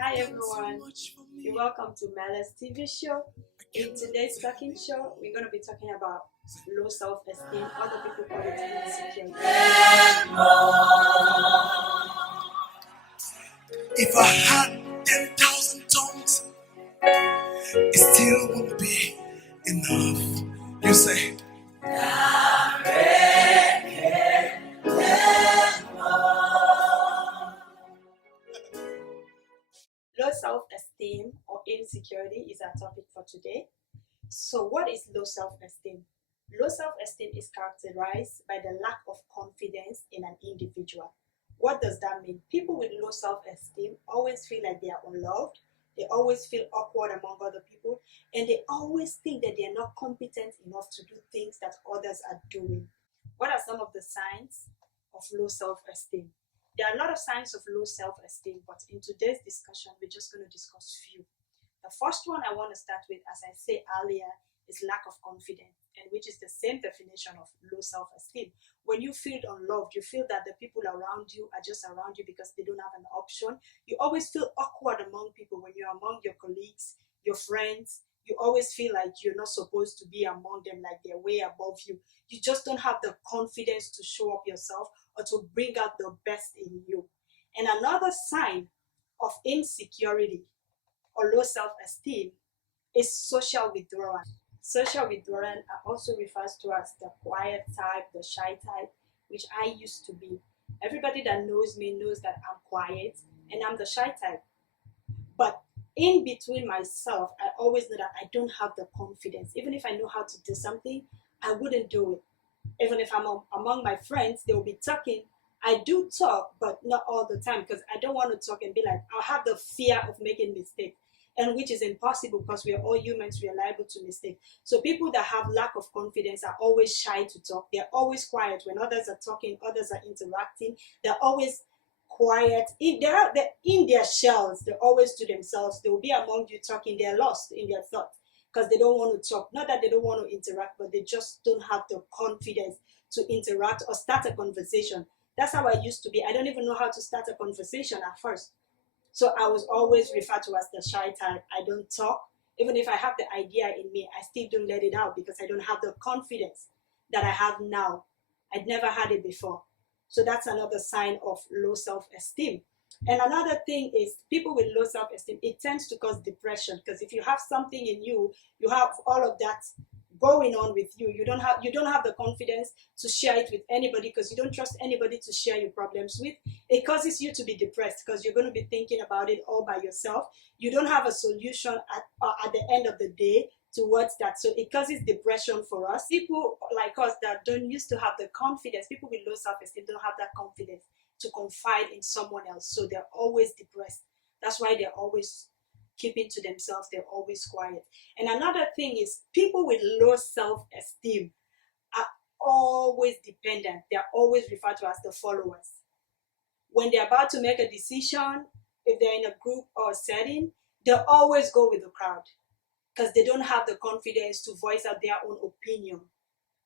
Hi everyone, you're welcome to Mela's TV show. In today's talking show, we're going to be talking about low self-esteem. Other people call it insecurity. If I had 10,000 tongues, it still wouldn't be enough. You say, Low self-esteem or insecurity is our topic for today. So, what is low self-esteem? Low self-esteem is characterized by the lack of confidence in an individual. What does that mean? People with low self-esteem always feel like they are unloved. They always feel awkward among other people, and they always think that they are not competent enough to do things that others are doing. What are some of the signs of low self-esteem? There are a lot of signs of low self-esteem, but in today's discussion, we're just going to discuss few. The first one I want to start with, as I said earlier, is lack of confidence, and which is the same definition of low self-esteem. When you feel unloved, you feel that the people around you are just around you because they don't have an option. You always feel awkward among people when you're among your colleagues, your friends. You always feel like you're not supposed to be among them, like they're way above you. You just don't have the confidence to show up yourself or to bring out the best in you. And another sign of insecurity or low self-esteem is social withdrawal. Social withdrawal also refers to as the quiet type, the shy type, which I used to be. Everybody that knows me knows that I'm quiet and I'm the shy type. But in between myself, I always know that I don't have the confidence. Even if I know how to do something, I wouldn't do it. Even if I'm among my friends, they will be talking. I do talk, but not all the time because I don't want to talk and be like, I have the fear of making mistakes, and which is impossible because we are all humans, we are liable to mistake. So people that have lack of confidence are always shy to talk. They're always quiet when others are talking, others are interacting. They're always quiet. If they're in their shells, they're always to themselves. They will be among you talking. They're lost in their thoughts because they don't want to talk. Not that they don't want to interact, but they just don't have the confidence to interact or start a conversation. That's how I used to be. I don't even know how to start a conversation at first. So I was always referred to as the shy type. I don't talk. Even if I have the idea in me, I still don't let it out because I don't have the confidence that I have now. I'd never had it before. So that's another sign of low self-esteem. And another thing is people with low self-esteem, it tends to cause depression because if you have something in you, you have all of that going on with you. You don't have the confidence to share it with anybody because you don't trust anybody to share your problems with. It causes you to be depressed because you're going to be thinking about it all by yourself. You don't have a solution at the end of the day towards that. So it causes depression for us. People like us that don't used to have the confidence, people with low self-esteem don't have that confidence to confide in someone else. So they're always depressed. That's why they're always keeping to themselves. They're always quiet. And another thing is people with low self-esteem are always dependent. They're always referred to as the followers. When they're about to make a decision, if they're in a group or setting, they'll always go with the crowd because they don't have the confidence to voice out their own opinion.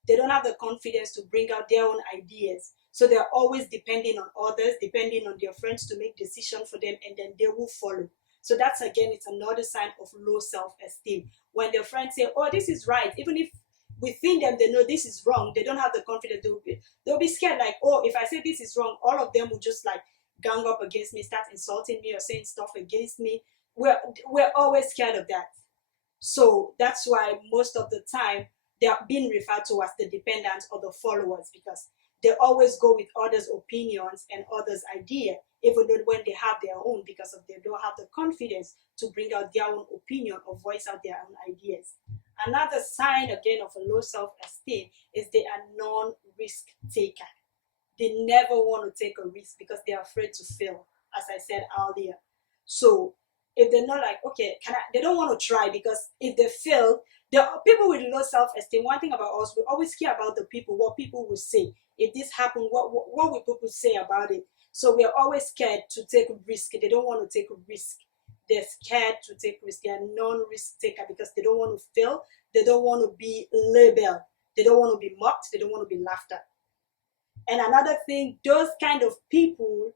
They don't have the confidence to bring out their own ideas. So they're always depending on others, depending on their friends to make decisions for them, and then they will follow. So that's again, it's another sign of low self-esteem. When their friends say, oh, this is right, even if within them they know this is wrong, they don't have the confidence. They'll be scared, like, oh, if I say this is wrong, all of them will just like gang up against me, start insulting me or saying stuff against me. We're always scared of that. So that's why most of the time they are being referred to as the dependents or the followers because they always go with others' opinions and others' idea, even though when they have their own, because of they don't have the confidence to bring out their own opinion or voice out their own ideas. Another sign again of a low self-esteem is they are non-risk taker. They never want to take a risk because they're afraid to fail, as I said earlier. So if they're not like, okay, they don't want to try because if they fail, the people with low self-esteem, one thing about us, we always care about the people, what people will say. If this happened, what will people say about it? So we're always scared to take risk. They don't want to take a risk. They're scared to take risk. They're non-risk taker because they don't want to fail. They don't want to be labeled. They don't want to be mocked. They don't want to be laughed at. And another thing, those kind of people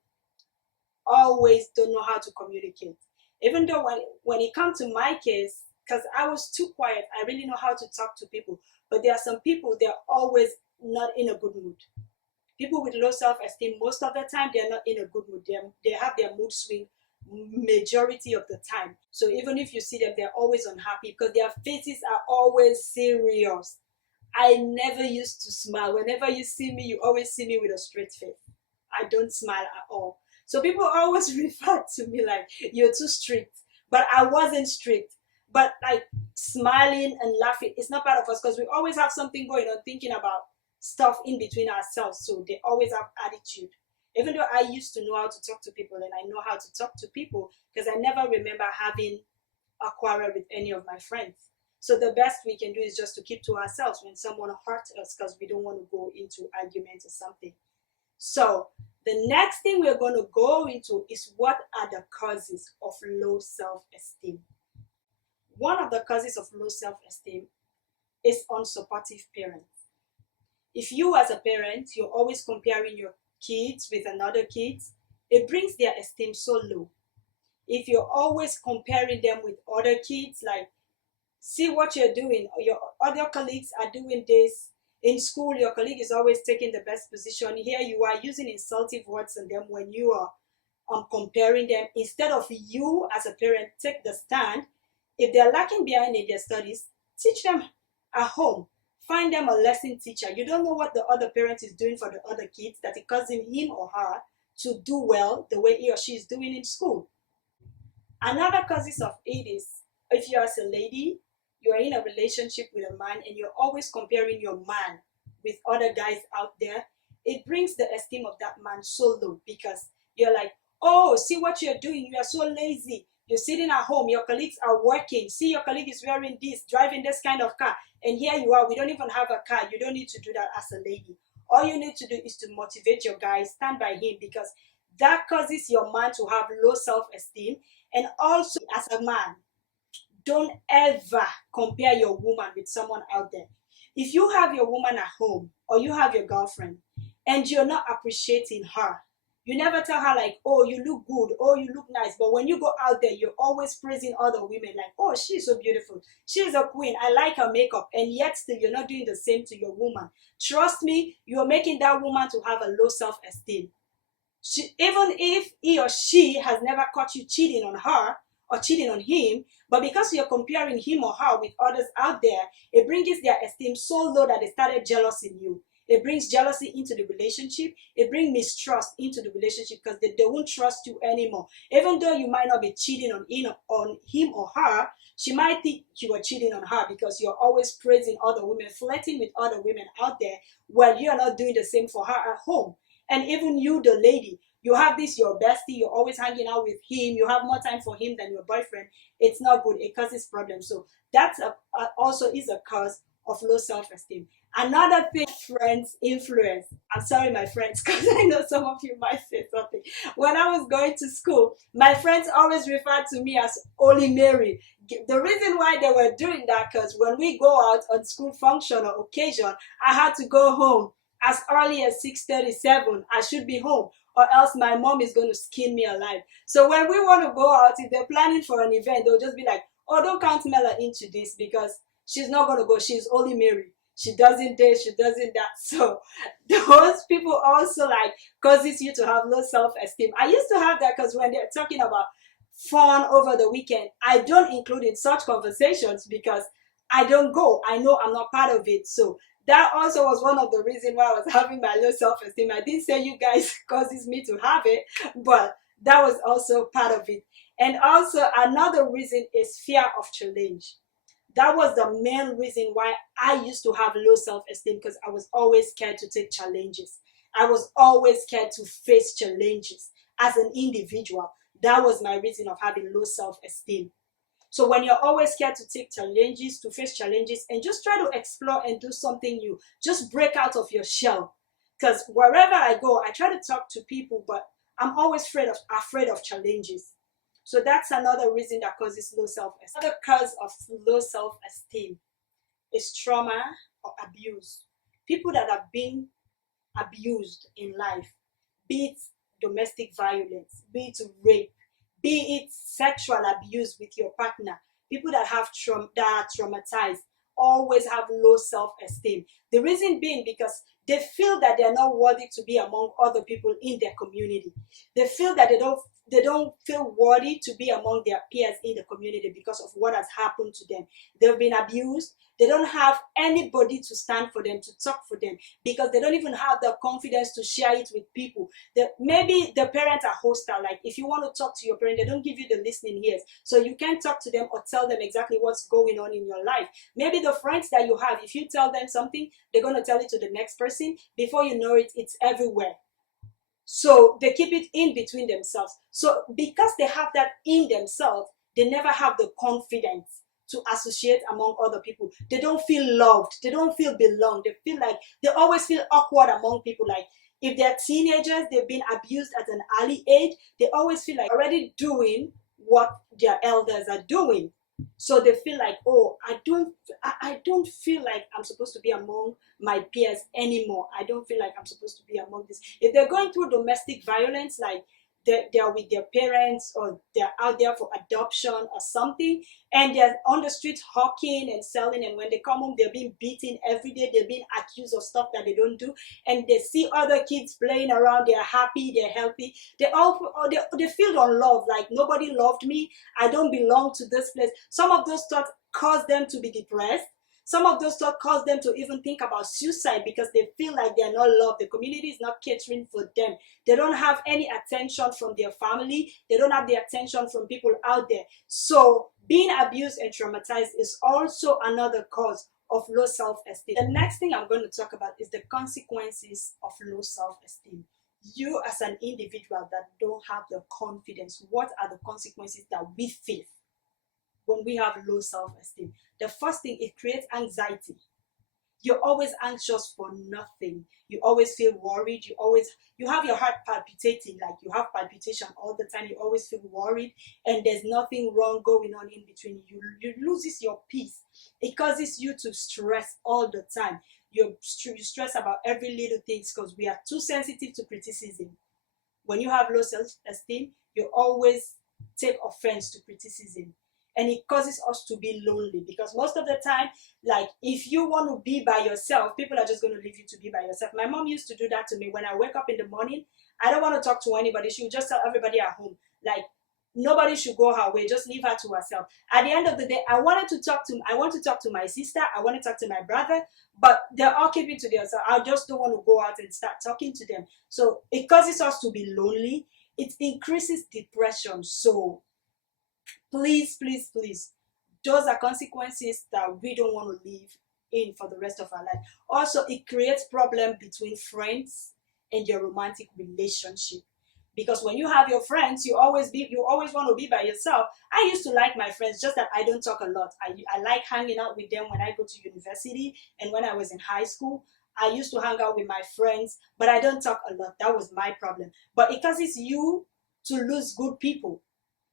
always don't know how to communicate. Even though when it comes to my case, because I was too quiet, I really know how to talk to people. But there are some people, they're always not in a good mood. People with low self-esteem, most of the time, they're not in a good mood. They have their mood swing majority of the time. So even if you see them, they're always unhappy because their faces are always serious. I never used to smile. Whenever you see me, you always see me with a straight face. I don't smile at all. So people always refer to me like, you're too strict. But I wasn't strict. But like smiling and laughing, it's not part of us because we always have something going on, thinking about stuff in between ourselves. So they always have attitude. Even though I used to know how to talk to people and I know how to talk to people, because I never remember having a quarrel with any of my friends. So the best we can do is just to keep to ourselves when someone hurts us, because we don't want to go into argument or something. So the next thing we're going to go into is, what are the causes of low self-esteem? One of the causes of low self-esteem is unsupportive parents. If you as a parent, you're always comparing your kids with another kids, it brings their esteem so low. If you're always comparing them with other kids, like, see what you're doing, your other colleagues are doing this in school, your colleague is always taking the best position, here you are using insultive words on them when you are comparing them. Instead of you as a parent, take the stand. If they're lacking behind in their studies, teach them at home. Find them a lesson teacher. You don't know what the other parent is doing for the other kids, that it causing him or her to do well the way he or she is doing in school. Another causes of it is, if you are as a lady, you are in a relationship with a man and you're always comparing your man with other guys out there, it brings the esteem of that man so low, because you're like, oh, see what you're doing, you are so lazy. You're sitting at home, your colleagues are working. See, your colleague is wearing this, driving this kind of car. And here you are, we don't even have a car. You don't need to do that as a lady. All you need to do is to motivate your guy, stand by him, because that causes your man to have low self-esteem. And also, as a man, don't ever compare your woman with someone out there. If you have your woman at home or you have your girlfriend and you're not appreciating her, you never tell her like, oh, you look good, oh, you look nice. But when you go out there, you're always praising other women like, oh, she's so beautiful, she's a queen, I like her makeup. And yet still you're not doing the same to your woman. Trust me, you're making that woman to have a low self-esteem. Even if he or she has never caught you cheating on her or cheating on him, but because you're comparing him or her with others out there, it brings their esteem so low that they started jealous in you. It brings jealousy into the relationship. It brings mistrust into the relationship, because they won't trust you anymore. Even though you might not be cheating on him or her, she might think you are cheating on her because you're always praising other women, flirting with other women out there, while you're not doing the same for her at home. And even you, the lady, you have this, your bestie, you're always hanging out with him, you have more time for him than your boyfriend. It's not good. It causes problems. So that's also is a cause of low self-esteem. Another thing, friends influence. I'm sorry, my friends, because I know some of you might say something. When I was going to school, my friends always referred to me as Holy Mary. The reason why they were doing that, because when we go out on school function or occasion, I had to go home as early as 6:37. I should be home, or else my mom is going to skin me alive. So when we want to go out, if they're planning for an event, they'll just be like, oh, don't count Mela into this because she's not going to go. She's Holy Mary. She doesn't this, she doesn't that. So those people also like causes you to have low self-esteem. I used to have that because when they're talking about fun over the weekend, I don't include in such conversations because I don't go. I know I'm not part of it. So that also was one of the reasons why I was having my low self-esteem. I didn't say you guys causes me to have it, but that was also part of it. And also another reason is fear of challenge. That was the main reason why I used to have low self-esteem, because I was always scared to take challenges. I was always scared to face challenges as an individual. That was my reason of having low self-esteem. So when you're always scared to take challenges, to face challenges, and just try to explore and do something new, just break out of your shell. Because wherever I go, I try to talk to people, but I'm always afraid of challenges. So that's another reason that causes low self-esteem. Another cause of low self-esteem is trauma or abuse. People that have been abused in life, be it domestic violence, be it rape, be it sexual abuse with your partner. People that have that are traumatized always have low self-esteem. The reason being because they feel that they're not worthy to be among other people in their community. They feel that they don't feel worthy to be among their peers in the community because of what has happened to them. They've been abused. They don't have anybody to stand for them, to talk for them, because they don't even have the confidence to share it with people. Maybe the parents are hostile. Like if you want to talk to your parent, they don't give you the listening ears. So you can't talk to them or tell them exactly what's going on in your life. Maybe the friends that you have, if you tell them something, they're going to tell it to the next person. Before you know it, it's everywhere. So they keep it in between themselves. So because they have that in themselves, they never have the confidence to associate among other people. They don't feel loved. They don't feel belong. They feel like they always feel awkward among people. Like if they're teenagers, they've been abused at an early age, they always feel like already doing what their elders are doing. So they feel like, oh, I don't feel like I'm supposed to be among my peers anymore. I don't feel like I'm supposed to be among this. If they're going through domestic violence, like they're with their parents or they're out there for adoption or something, and they're on the street hawking and selling, and when they come home, they're being beaten every day, they're being accused of stuff that they don't do, and they see other kids playing around, they're happy, they're healthy, they feel unloved, like nobody loved me, I don't belong to this place. Some of those thoughts cause them to be depressed. Some of those thoughts cause them to even think about suicide because they feel like they're not loved. The community is not catering for them. They don't have any attention from their family. They don't have the attention from people out there. So being abused and traumatized is also another cause of low self-esteem. The next thing I'm going to talk about is the consequences of low self-esteem. You as an individual that don't have the confidence, what are the consequences that we face when we have low self-esteem? The first thing, it creates anxiety. You're always anxious for nothing. You always feel worried. You have your heart palpitating, like you have palpitation all the time. You always feel worried, and there's nothing wrong going on in between. You loses your peace. It causes you to stress all the time. You stress about every little thing because we are too sensitive to criticism. When you have low self-esteem, you always take offense to criticism. And it causes us to be lonely because most of the time, like if you want to be by yourself, people are just going to leave you to be by yourself. My mom used to do that to me. When I wake up in the morning, I don't want to talk to anybody. She would just tell everybody at home, like nobody should go her way. Just leave her to herself. At the end of the day, I want to talk to my sister. I want to talk to my brother, but they're all keeping to themselves. I just don't want to go out and start talking to them. So it causes us to be lonely. It increases depression. So please, those are consequences that we don't want to live in for the rest of our life. Also, it creates problem between friends and your romantic relationship. Because when you have your friends, you always want to be by yourself. I used to like my friends, just that I don't talk a lot. I like hanging out with them when I go to university and when I was in high school. I used to hang out with my friends, but I don't talk a lot. That was my problem. But it causes you to lose good people.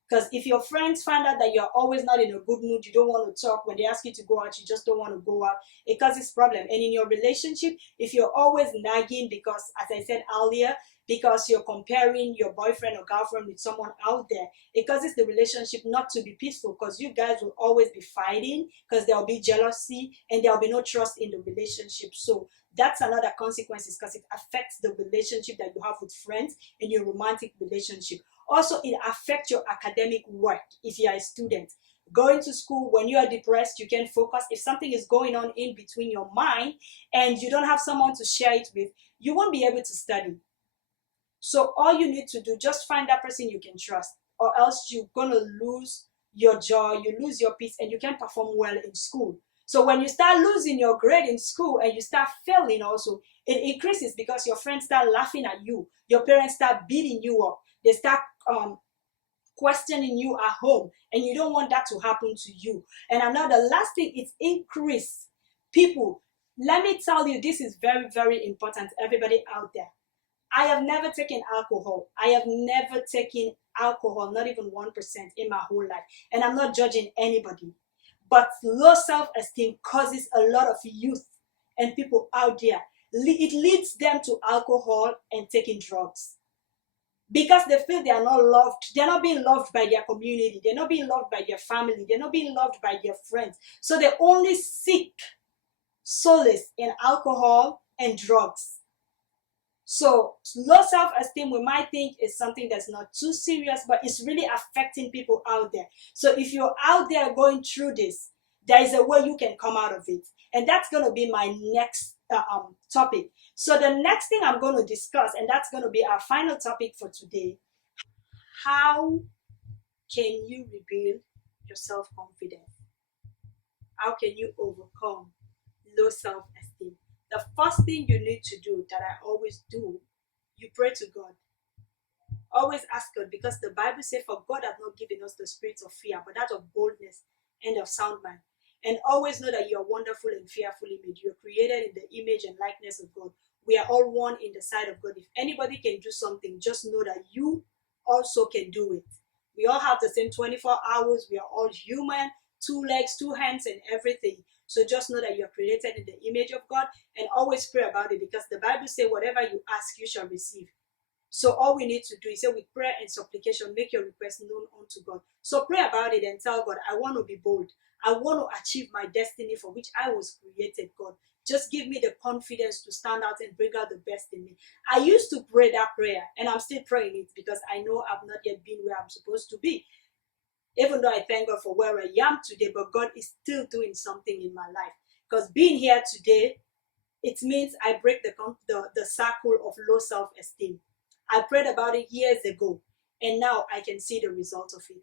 Because if your friends find out that you're always not in a good mood, you don't want to talk, when they ask you to go out, you just don't want to go out, it causes problem. And in your relationship, if you're always nagging because, as I said earlier, because you're comparing your boyfriend or girlfriend with someone out there, it causes the relationship not to be peaceful because you guys will always be fighting because there'll be jealousy and there'll be no trust in the relationship. So that's another consequence because it affects the relationship that you have with friends and your romantic relationship. Also, it affects your academic work if you are a student. Going to school, when you are depressed, you can't focus. If something is going on in between your mind and you don't have someone to share it with, you won't be able to study. So all you need to do, just find that person you can trust, or else you're going to lose your joy, you lose your peace, and you can't perform well in school. So when you start losing your grade in school and you start failing also, it increases because your friends start laughing at you. Your parents start beating you up. They start questioning you at home, and you don't want that to happen to you. And another last thing is increase people. Let me tell you, this is very, very important, everybody out there. I have never taken alcohol. I have never taken alcohol, not even 1% in my whole life. And I'm not judging anybody. But low self-esteem causes a lot of youth and people out there. It leads them to alcohol and taking drugs. because they feel they are not loved. They're not being loved by their community. They're not being loved by their family. They're not being loved by their friends. So they only seek solace in alcohol and drugs. So low self-esteem, we might think is something that's not too serious, but it's really affecting people out there. So if you're out there going through this, there is a way you can come out of it. And that's going to be my next topic. So the next thing I'm going to discuss, and that's going to be our final topic for today, how can you rebuild your self-confidence? How can you overcome low self-esteem? The first thing you need to do, that I always do, you pray to God. Always ask God, because the Bible says, for God hath not given us the spirit of fear, but that of boldness and of sound mind. And always know that you are wonderful and fearfully made. You are created in the image and likeness of God. We are all one in the sight of God. If anybody can do something, just know that you also can do it. We all have the same 24 hours. We are all human, 2 legs, 2 hands, and everything. So just know that you are created in the image of God, and always pray about it, because the Bible says, whatever you ask, you shall receive. So all we need to do is say, with prayer and supplication, make your request known unto God. So pray about it and tell God, I want to be bold. I want to achieve my destiny for which I was created, God. Just give me the confidence to stand out and bring out the best in me. I used to pray that prayer, and I'm still praying it, because I know I've not yet been where I'm supposed to be. Even though I thank God for where I am today, but God is still doing something in my life. Because being here today, it means I break the circle of low self-esteem. I prayed about it years ago, and now I can see the result of it.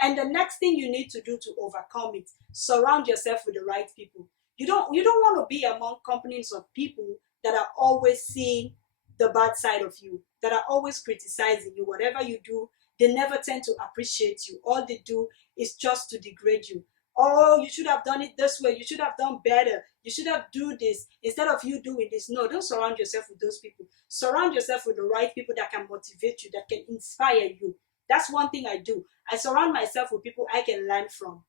And the next thing you need to do to overcome it, surround yourself with the right people. You don't want to be among companies of people that are always seeing the bad side of you, that are always criticizing you. Whatever you do, they never tend to appreciate you. All they do is just to degrade you. Oh, you should have done it this way. You should have done better. You should have do this instead of you doing this. No, don't surround yourself with those people. Surround yourself with the right people that can motivate you, that can inspire you. That's one thing I do. I surround myself with people I can learn from.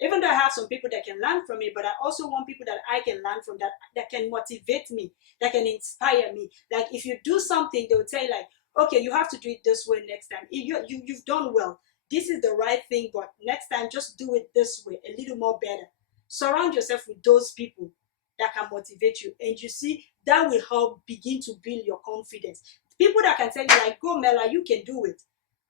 Even though I have some people that can learn from me, but I also want people that I can learn from, that can motivate me, that can inspire me. Like if you do something, they'll tell you like, okay, you have to do it this way next time. You've done well. This is the right thing, but next time just do it this way, a little more better. Surround yourself with those people that can motivate you, and you see that will help begin to build your confidence. People that can tell you like, go Mela, you can do it.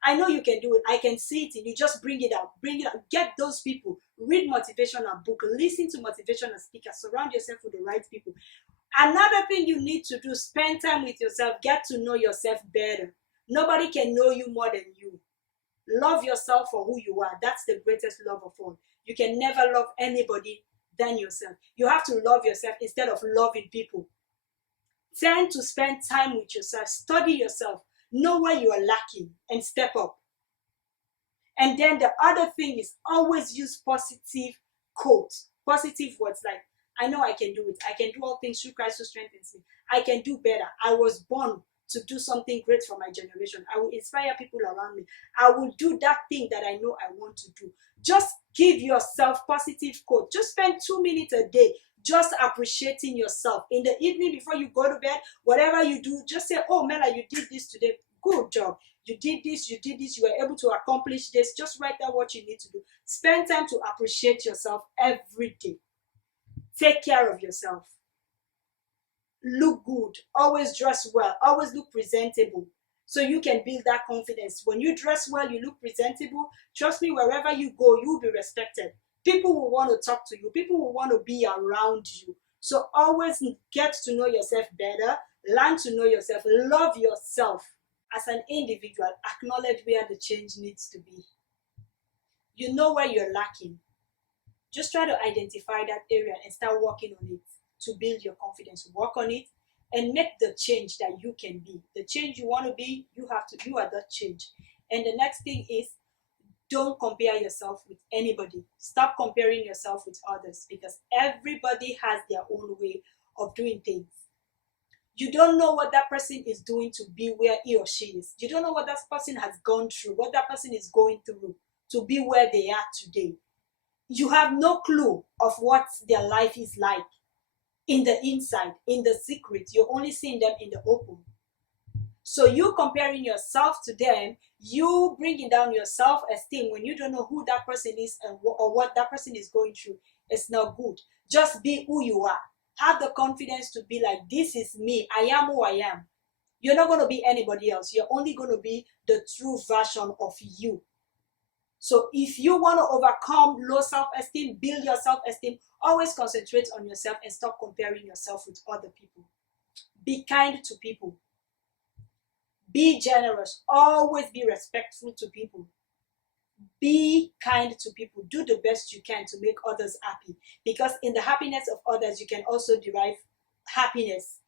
I know you can do it. I can see it in you. Just bring it out. Bring it out. Get those people. Read motivational book. Listen to motivational speakers. Surround yourself with the right people. Another thing you need to do, spend time with yourself. Get to know yourself better. Nobody can know you more than you. Love yourself for who you are. That's the greatest love of all. You can never love anybody than yourself. You have to love yourself instead of loving people. Tend to spend time with yourself. Study yourself. Know where you are lacking and step up. And then the other thing is always use positive quotes, positive words like, I know I can do it. I can do all things through Christ who strengthens me. I can do better. I was born to do something great for my generation. I will inspire people around me. I will do that thing that I know I want to do. Just give yourself positive quote. Just spend 2 minutes a day just appreciating yourself. In the evening before you go to bed, whatever you do, just say, oh Mela, you did this today. Good job. You did this, you were able to accomplish this. Just write down what you need to do. Spend time to appreciate yourself every day. Take care of yourself. Look good. Always dress well. Always look presentable. So you can build that confidence. When you dress well, you look presentable. Trust me, wherever you go, you'll be respected. People will want to talk to you. People will want to be around you. So always get to know yourself better. Learn to know yourself. Love yourself. As an individual, acknowledge where the change needs to be. You know where you're lacking. Just try to identify that area and start working on it to build your confidence. Work on it and make the change that you can be. The change you want to be, you are that change. And the next thing is, don't compare yourself with anybody. Stop comparing yourself with others, because everybody has their own way of doing things. You don't know what that person is doing to be where he or she is. You don't know what that person has gone through, what that person is going through to be where they are today. You have no clue of what their life is like in the inside, in the secret. You're only seeing them in the open. So you comparing yourself to them, you bringing down your self-esteem when you don't know who that person is and or what that person is going through, it's not good. Just be who you are. Have the confidence to be like, this is me. I am who I am. You're not going to be anybody else. You're only going to be the true version of you. So if you want to overcome low self-esteem, build your self-esteem, always concentrate on yourself and stop comparing yourself with other people. Be kind to people. Be generous. Always be respectful to people. Be kind to people. Do the best you can to make others happy. Because in the happiness of others, you can also derive happiness.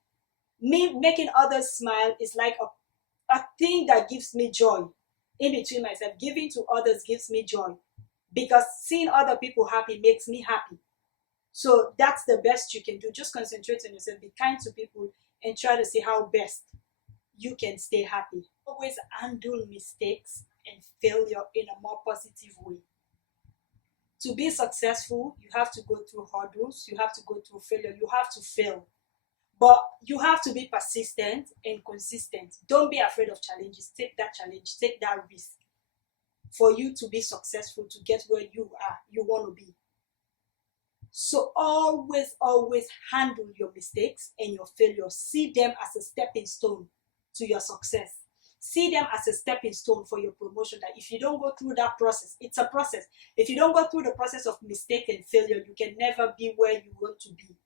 Me making others smile is like a thing that gives me joy. In between myself, giving to others gives me joy. Because seeing other people happy makes me happy. So that's the best you can do. Just concentrate on yourself. Be kind to people and try to see how best you can stay happy. Always handle mistakes and failure in a more positive way. To be successful, you have to go through hurdles, you have to go through failure, you have to fail. But you have to be persistent and consistent. Don't be afraid of challenges. Take that challenge, take that risk for you to be successful, to get where you want to be. So always handle your mistakes and your failures. See them as a stepping stone to your success. See them as a stepping stone for your promotion. That if you don't go through that process, it's a process. If you don't go through the process of mistake and failure, you can never be where you want to be.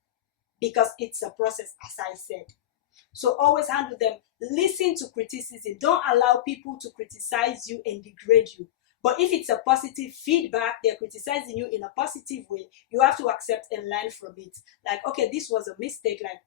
Because it's a process, as I said. So always handle them. Listen to criticism. Don't allow people to criticize you and degrade you. But if it's a positive feedback, they're criticizing you in a positive way, you have to accept and learn from it. Like, okay, this was a mistake. Like,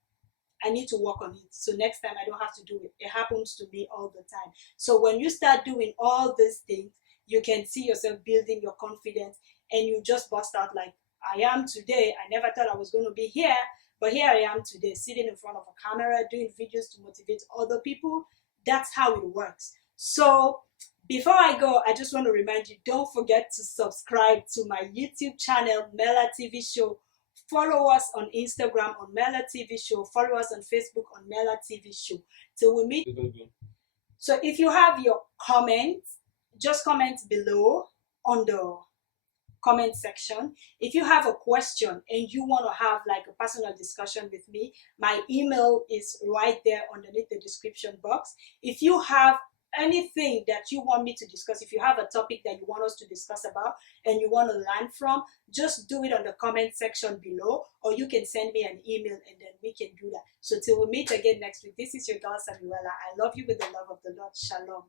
I need to work on it. So next time I don't have to do it. It happens to me all the time. So when you start doing all these things, you can see yourself building your confidence and you just bust out like, I am today. I never thought I was going to be here. But here I am today, sitting in front of a camera, doing videos to motivate other people. That's how it works. So before I go, I just want to remind you, don't forget to subscribe to my YouTube channel, Mela TV Show. Follow us on Instagram on Mela TV Show. Follow us on Facebook on Mela TV Show. Till we meet. So if you have your comments, just comment below on the comment section. If you have a question and you want to have like a personal discussion with me, my email is right there underneath the description box. If you have anything that you want me to discuss, if you have a topic that you want us to discuss about and you want to learn from, just do it on the comment section below, or you can send me an email and then we can do that. So till we meet again next week, this is your girl Samuela. I love you with the love of the Lord. Shalom.